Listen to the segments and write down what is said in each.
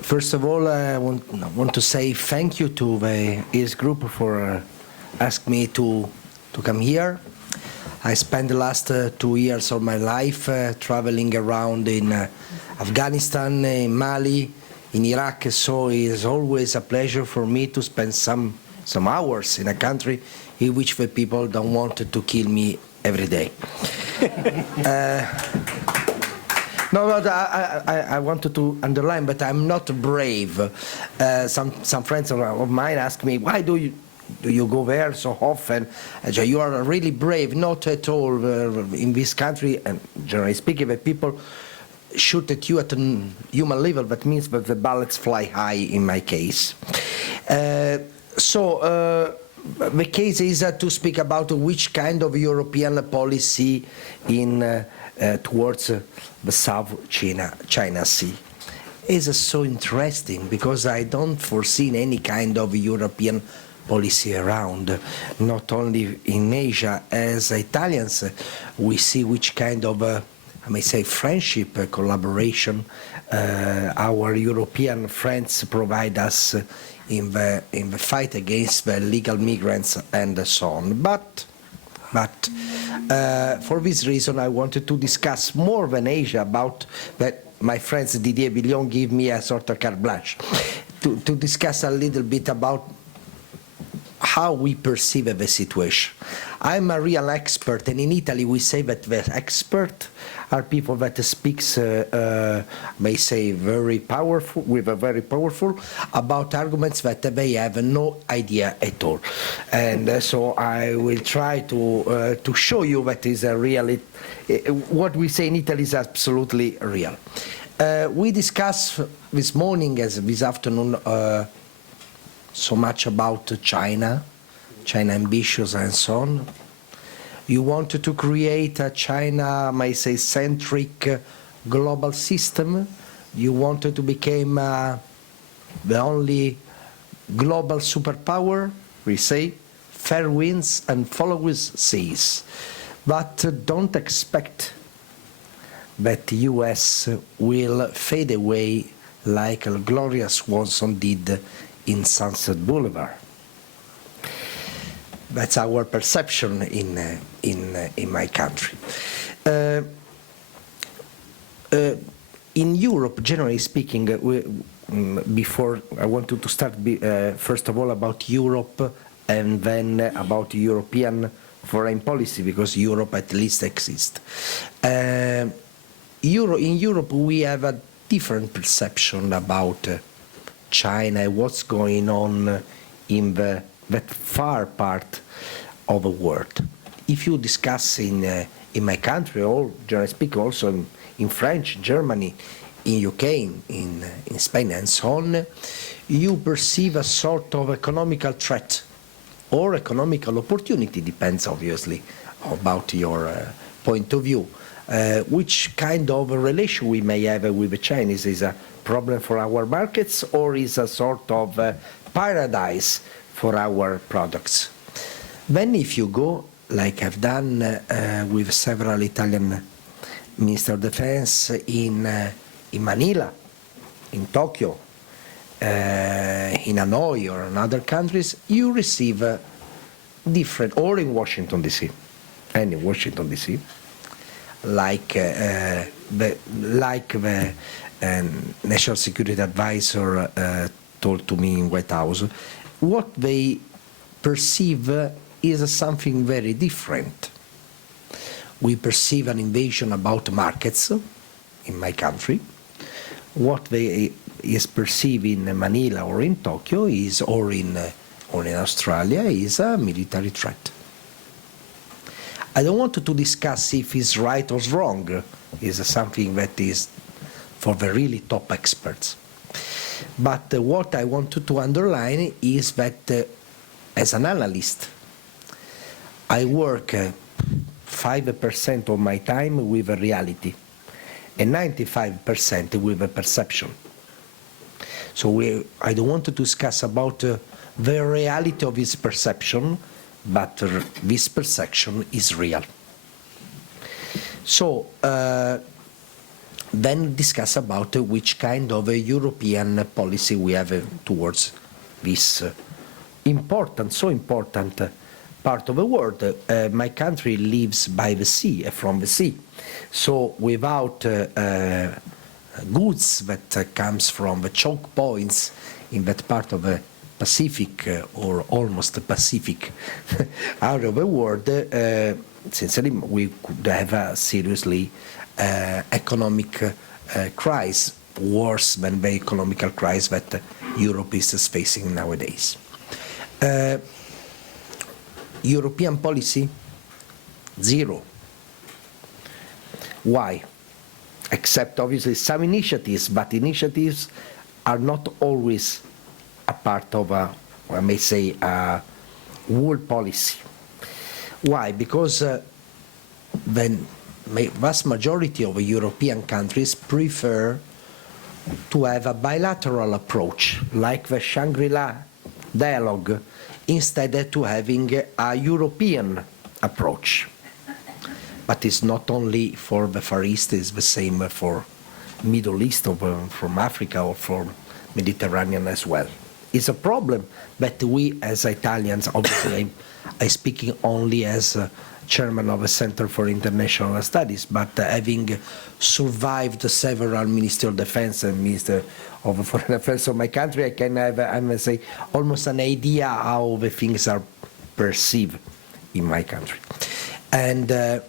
First of all, I want to say thank you to the EAS group for asking me to come here. I spent the last 2 years of my life traveling around in Afghanistan, in Mali, in Iraq, so it's always a pleasure for me to spend some hours in a country in which the people don't want to kill me every day. No, but I wanted to underline, but I'm not brave. Some friends of mine ask me, why do you go there so often? You are really brave. Not at all. In this country, and generally speaking, the people shoot at you at a human level. That means that the bullets fly high in my case. The case is to speak about which kind of European policy towards the South China Sea. It's so interesting because I don't foresee any kind of European policy around, not only in Asia. As Italians, we see which kind of, I may say, friendship, collaboration our European friends provide us in the fight against the illegal migrants and so on. But for this reason, I wanted to discuss more than Asia about that. My friends Didier Villon give me a sort of carte blanche to discuss a little bit about how we perceive the situation. I'm a real expert, and in Italy we say that the expert are people that speaks, may say, very powerful, about arguments that they have no idea at all. And so I will try to show you that is a real. What we say in Italy is absolutely real. We discussed this morning, this afternoon, so much about China ambitious and so on. You wanted to create a China, may say, centric global system. You wanted to become the only global superpower, we say, fair winds and followers seas. But don't expect that the US will fade away like Gloria Swanson did in Sunset Boulevard. That's our perception in my country. In Europe, generally speaking, before I wanted to start first of all about Europe and then about European foreign policy, because Europe at least exists. In Europe, we have a different perception about China, what's going on in that far part of the world. If you discuss in my country, or generally speaking also in French, Germany, in UK, in Spain and so on, you perceive a sort of economical threat or economical opportunity, depends obviously about your point of view. Which kind of a relation we may have with the Chinese is a problem for our markets, or is a sort of paradise for our products. Then if you go, like I've done with several Italian Minister of Defense in Manila, in Tokyo, in Hanoi or in other countries, you receive different, or in Washington DC, and in Washington DC, like the National Security Advisor told to me in White House, what they perceive is something very different. We perceive an invasion about markets in my country. What they is perceived in Manila or in Tokyo is, or in Australia, is a military threat. I don't want to discuss if it's right or wrong. It's something that is for the really top experts. But what I wanted to underline is that as an analyst, I work 5% of my time with a reality and 95% with a perception. So I don't want to discuss about the reality of this perception, but this perception is real. So then discuss about which kind of a European policy we have towards this important, so important part of the world. My country lives by the sea, from the sea. So without goods that comes from the choke points in that part of the Pacific, or almost the Pacific, out of the world, sincerely, we could have a seriously economic crisis, worse than the economical crisis that Europe is facing nowadays. European policy? Zero. Why? Except obviously some initiatives, but initiatives are not always a part of a, I may say, a whole policy. Why? Because the vast majority of European countries prefer to have a bilateral approach, like the Shangri-La dialogue, instead to having a European approach. But it's not only for the Far East, it's the same for Middle East, or from Africa, or from Mediterranean as well. It's a problem that we as Italians, obviously I'm speaking only as chairman of a Center for International Studies, but having survived several Ministry of Defense and Minister of Foreign Affairs of my country, I can have, I must say, almost an idea how the things are perceived in my country. And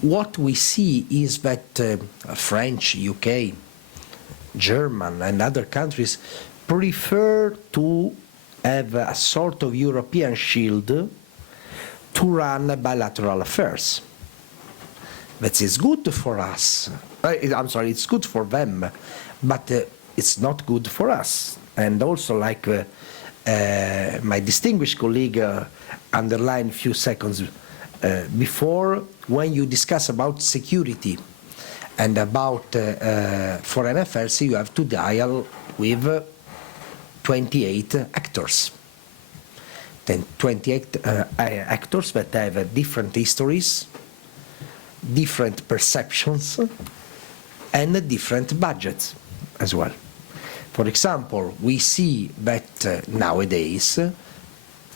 what we see is that French, UK, German and other countries prefer to have a sort of European shield to run bilateral affairs. That is good for us. I'm sorry, it's good for them, but it's not good for us. And also, like my distinguished colleague underlined a few seconds before, when you discuss about security and about foreign affairs, you have to deal with 28 actors. Then 28 actors that have different histories, different perceptions, and different budgets as well. For example, we see that nowadays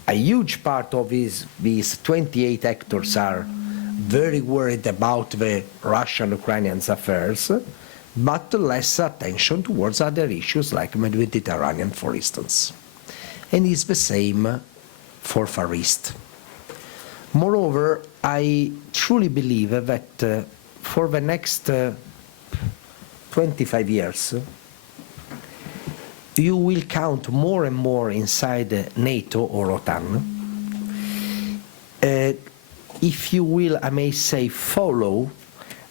a huge part of these 28 actors are very worried about the Russian-Ukrainian affairs, but less attention towards other issues like the Mediterranean, for instance. And it's the same for Far East. Moreover, I truly believe that for the next 25 years, you will count more and more inside NATO or OTAN if you will, I may say, follow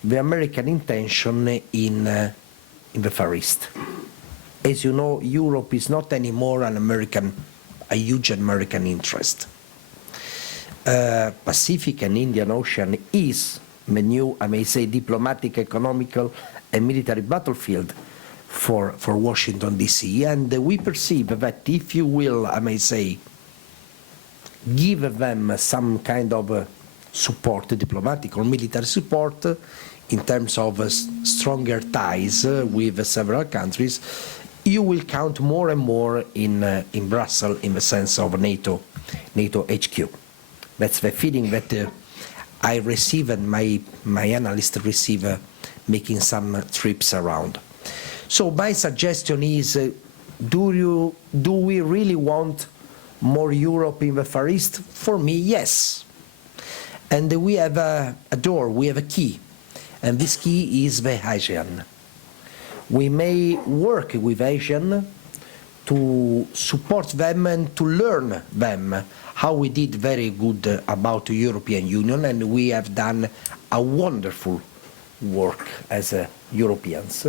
the American intention in the Far East. As you know, Europe is not anymore a huge American interest. Pacific and Indian Ocean is the new, I may say, diplomatic, economical, and military battlefield for Washington, D.C. And we perceive that if you will, I may say, give them some kind of support, diplomatic or military support, in terms of stronger ties with several countries, you will count more and more in Brussels in the sense of NATO HQ. That's the feeling that I receive and my analysts receive making some trips around. So my suggestion is, do we really want more Europe in the Far East? For me, yes. And we have a door, we have a key, and this key is the Asian. We may work with Asian to support them and to learn them how we did very good about the European Union, and we have done a wonderful work as Europeans,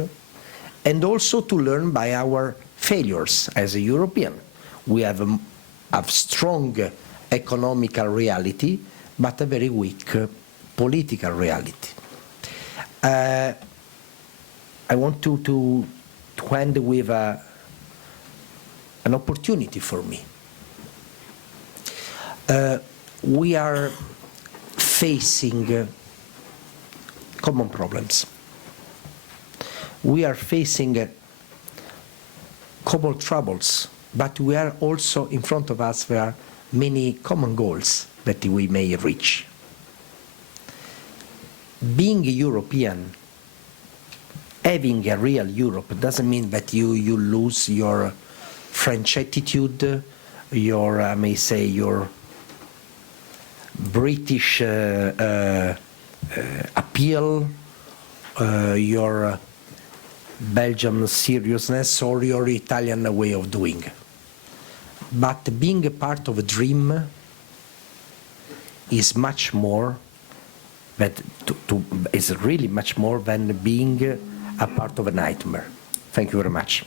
and also to learn by our failures as a European. We have a strong economical reality, but a very weak political reality. I want to end with an opportunity for me. We are facing common problems. we are facing common troubles, but we are also, in front of us, there are many common goals that we may reach. Being a European, having a real Europe, doesn't mean that you lose your French attitude, your, I may say, your British appeal, your Belgian seriousness, or your Italian way of doing. But being a part of a dream is much more, is really much more than being a part of a nightmare. Thank you very much.